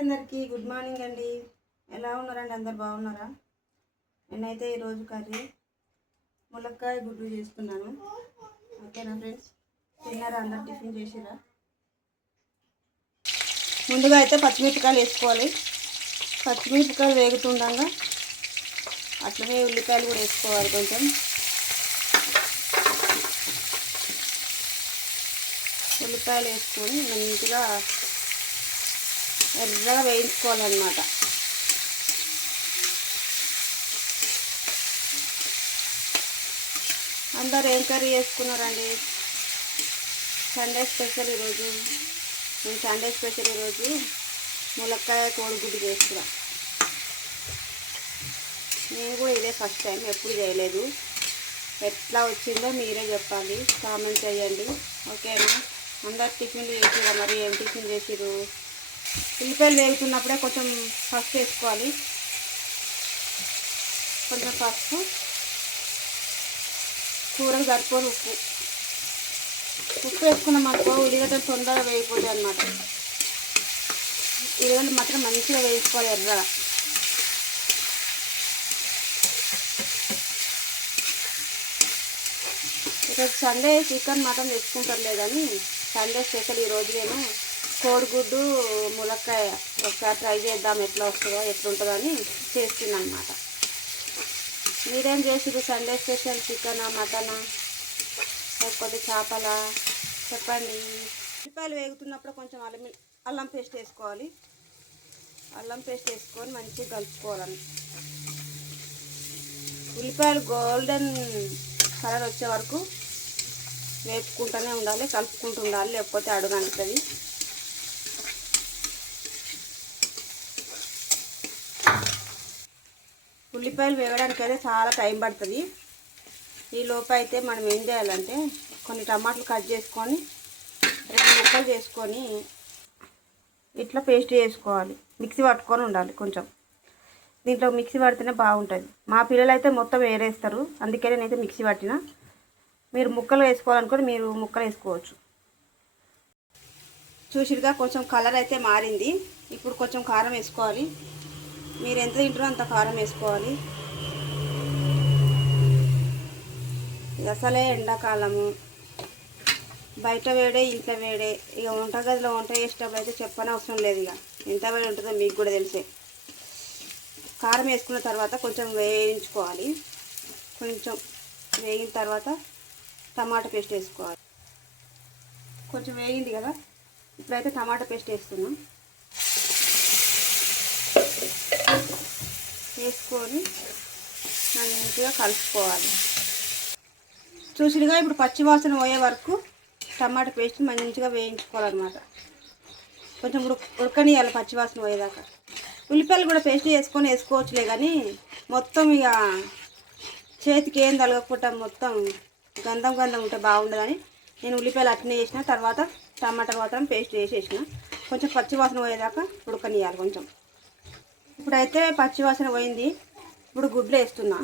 అందరికీ good morning అండి. ఎలా ఉన్నారండి? అందరు బాగున్నారా? నేనైతే ఈరోజు కర్రీ ములక్కాయ గుడ్డు చేస్తున్నాను. ఓకేనా ఫ్రెండ్స్? తిన్నారా? అందరు టిఫిన్ చేసిరా? ముందుగా అయితే పచ్చిమిరపకాయలు వేసుకోవాలి. పచ్చిమిరపకాయలు వేగుతుండగా అట్లనే ఉల్లిపాయలు కూడా వేసుకోవాలి. కొంచెం ఉల్లిపాయలు వేసుకొని మంచిగా ఎర్రగా వేయించుకోవాలన్నమాట. అందరు ఏం కర్రీ చేసుకున్నారండి? సండే స్పెషల్ ఈరోజు. నేను సండే స్పెషల్ ఈరోజు ములక్కాయ కోడిగుడ్డు చేస్తున్నా. నేను కూడా ఇదే ఫస్ట్ టైం, ఎప్పుడు చేయలేదు. ఎట్లా వచ్చిందో మీరే చెప్పాలి, కామెంట్ చేయండి. ఓకేనా? అందరు టిఫిన్లు చేసిరా? మరి ఏం టిఫిన్ చేసిరు? ఉల్లిపాయలు వేగుతున్నప్పుడే కొంచెం పసుపు వేసుకోవాలి. కొంచెం పసుపు, కూరకు సరిపోని ఉప్పు వేసుకున్నాం అనుకో ఉల్లిగడ్డలు తొందరగా వేగిపోతాయి అన్నమాట. ఉల్లిగడ్డలు మాత్రం మంచిగా వేసుకోవాలి ఎర్రగా. ఈరోజు సండే చికెన్ మటన్ తెచ్చుకుంటారులే కానీ సండే స్పెషల్ ఈరోజు నేను కోడిగుడ్డు ములక్కాయ ఒకసారి ట్రై చేద్దాం, ఎట్లా వస్తుందో ఎట్లుంటుందో అని చేస్తున్నాను అన్నమాట. మీరేం చేసిరు సండే స్పెషల్? చికెనా, మటనా, లేకపోతే చేపలా? చెప్పండి. ఉల్లిపాయలు వేగుతున్నప్పుడు కొంచెం అల్లం పేస్ట్ వేసుకోవాలి. అల్లం పేస్ట్ వేసుకొని మంచిగా కలుపుకోవాలని. ఉల్లిపాయలు గోల్డెన్ కలర్ వచ్చే వరకు వేపుకుంటూనే ఉండాలి, కలుపుకుంటూ ఉండాలి, లేకపోతే అడుగు అంటుతుంది. ఉల్లిపాయలు వేగడానికి అయితే చాలా టైం పడుతుంది. ఈ లోపు అయితే మనం ఏం చేయాలంటే కొన్ని టమాటాలు కట్ చేసుకొని 2 ముక్కలు చేసుకొని ఇట్లా పేస్ట్ చేసుకోవాలి. మిక్సీ పట్టుకొని ఉండాలి కొంచెం. దీంట్లో మిక్సీ పడితేనే బాగుంటుంది. మా పిల్లలు అయితే మొత్తం వేరేస్తారు, అందుకే నేనైతే మిక్సీ పట్టిన. మీరు ముక్కలు వేసుకోవాలనుకోండి, మీరు ముక్కలు వేసుకోవచ్చు. చూసిరుగా కొంచెం కలర్ అయితే మారింది. ఇప్పుడు కొంచెం కారం వేసుకోవాలి. మీరు ఎంత తింటారో అంత కారం వేసుకోవాలి. ఇది అసలే ఎండాకాలము, బయట వేడే ఇంట్లో వేడే. ఇక వంటగదిలో వంట చేసేటప్పుడు అయితే చెప్పని అవసరం లేదు. ఇక ఎంత వేడి ఉంటుందో మీకు కూడా తెలిసే. కారం వేసుకున్న తర్వాత కొంచెం వేయించుకోవాలి. కొంచెం వేగిన తర్వాత టమాటా పేస్ట్ వేసుకోవాలి. కొంచెం వేగింది కదా, ఇప్పుడైతే టమాటా పేస్ట్ వేస్తున్నాం. వేసుకొని మంచిగా కలుపుకోవాలి. చూసిగా ఇప్పుడు పచ్చివాసన పోయే వరకు టమాటా పేస్ట్ మంచిగా వేయించుకోవాలన్నమాట. కొంచెం ఉడకనియాలి పచ్చివాసన పోయేదాకా. ఉల్లిపాయలు కూడా పేస్ట్ చేసుకొని వేసుకోవచ్చులే, కానీ మొత్తం ఇక చేతికి ఏం తలగకుండా మొత్తం గంధం ఉంటే బాగుండదని నేను ఉల్లిపాయలు అట్నే చేసిన. తర్వాత టమాటా మాత్రం పేస్ట్ వేసేసిన. కొంచెం పచ్చివాసన పోయేదాకా ఉడకనియాలి కొంచెం. ఇప్పుడైతే పచ్చివాసన పోయింది. ఇప్పుడు గుడ్లు వేస్తున్నా.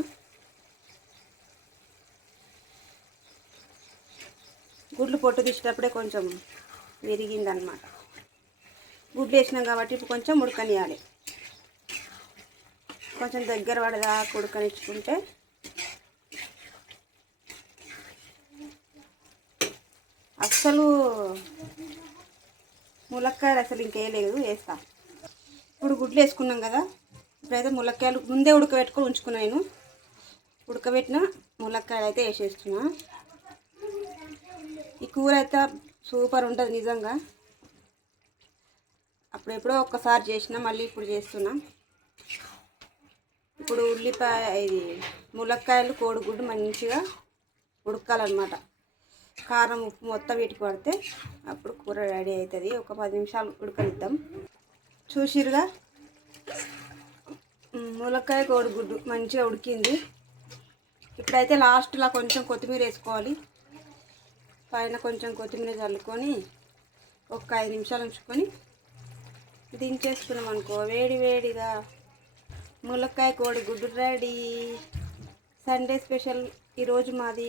గుడ్లు పొట్టు తీసేటప్పుడే కొంచెం విరిగిందనమాట. గుడ్లు వేసినాం కాబట్టి ఇప్పుడు కొంచెం ఉడకనియాలి. కొంచెం దగ్గర పడదాకా ఉడకనిచ్చుకుంటే అస్సలు ములక్కాయలు అసలు ఇంకేయలేదు, వేస్తా. ఇప్పుడు గుడ్లు వేసుకున్నాం కదా, ఇప్పుడైతే ములక్కాయలు ముందే ఉడకబెట్టుకొని ఉంచుకున్నా. నేను ఉడకబెట్టిన ములక్కాయలు అయితే వేసేస్తున్నా. ఈ కూర అయితే సూపర్ ఉంటుంది నిజంగా. అప్పుడెప్పుడో ఒక్కసారి చేసిన, మళ్ళీ ఇప్పుడు చేస్తున్నా. ఇప్పుడు ఇది ములక్కాయలు కోడిగుడ్డు మంచిగా ఉడకాలన్నమాట. కారం ఉప్పు మొత్తం వీటికి పడితే అప్పుడు కూర రెడీ అవుతుంది. ఒక 10 నిమిషాలు ఉడకనిద్దాం. చూసిరుగా ములక్కాయ కోడిగుడ్డు మంచిగా ఉడికింది. ఇప్పుడైతే లాస్ట్లో కొంచెం కొత్తిమీర వేసుకోవాలి. పైన కొంచెం కొత్తిమీర చల్లుకొని ఒక 5 నిమిషాలు ఉంచుకొని దించేసుకున్నాం అనుకో, వేడి వేడిగా ములక్కాయ కోడిగుడ్డు రెడీ. సండే స్పెషల్ ఈరోజు మాది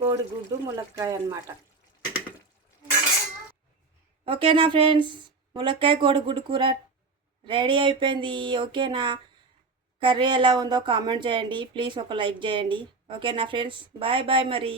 కోడిగుడ్డు ములక్కాయ అన్నమాట. ఓకేనా ఫ్రెండ్స్? ములక్కాయ కోడిగుడ్డు కూర రెడీ అయిపోయింది. ఓకేనా? కర్రీ ఎలా ఉందో కామెంట్ చేయండి. ప్లీజ్ ఒక లైక్ చేయండి. ఓకేనా ఫ్రెండ్స్? బాయ్ బాయ్ మరి.